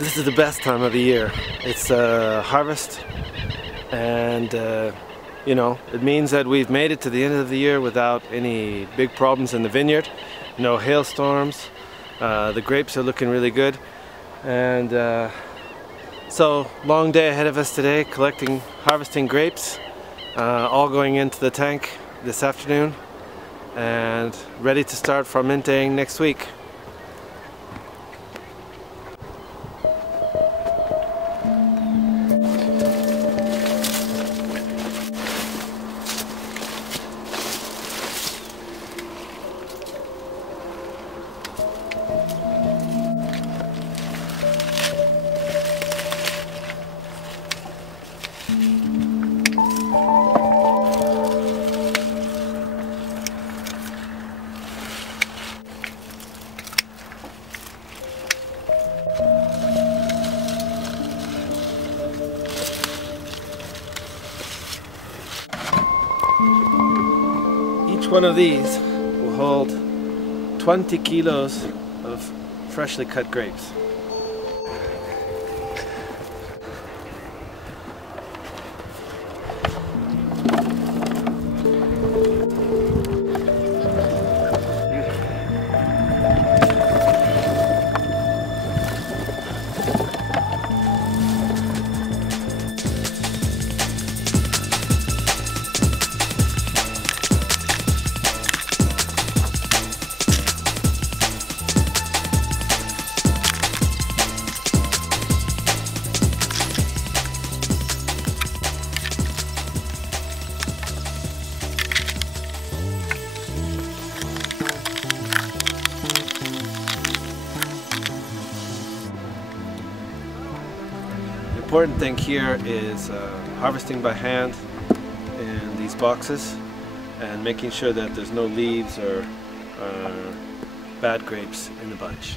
This is the best time of the year. It's harvest, and you know, it means that we've made it to the end of the year without any big problems in the vineyard. No hailstorms. The grapes are looking really good, and so long day ahead of us today, harvesting grapes, all going into the tank this afternoon and ready to start fermenting next week. Each one of these will hold 20 kilos of freshly cut grapes. The important thing here is harvesting by hand in these boxes and making sure that there's no leaves or bad grapes in the bunch.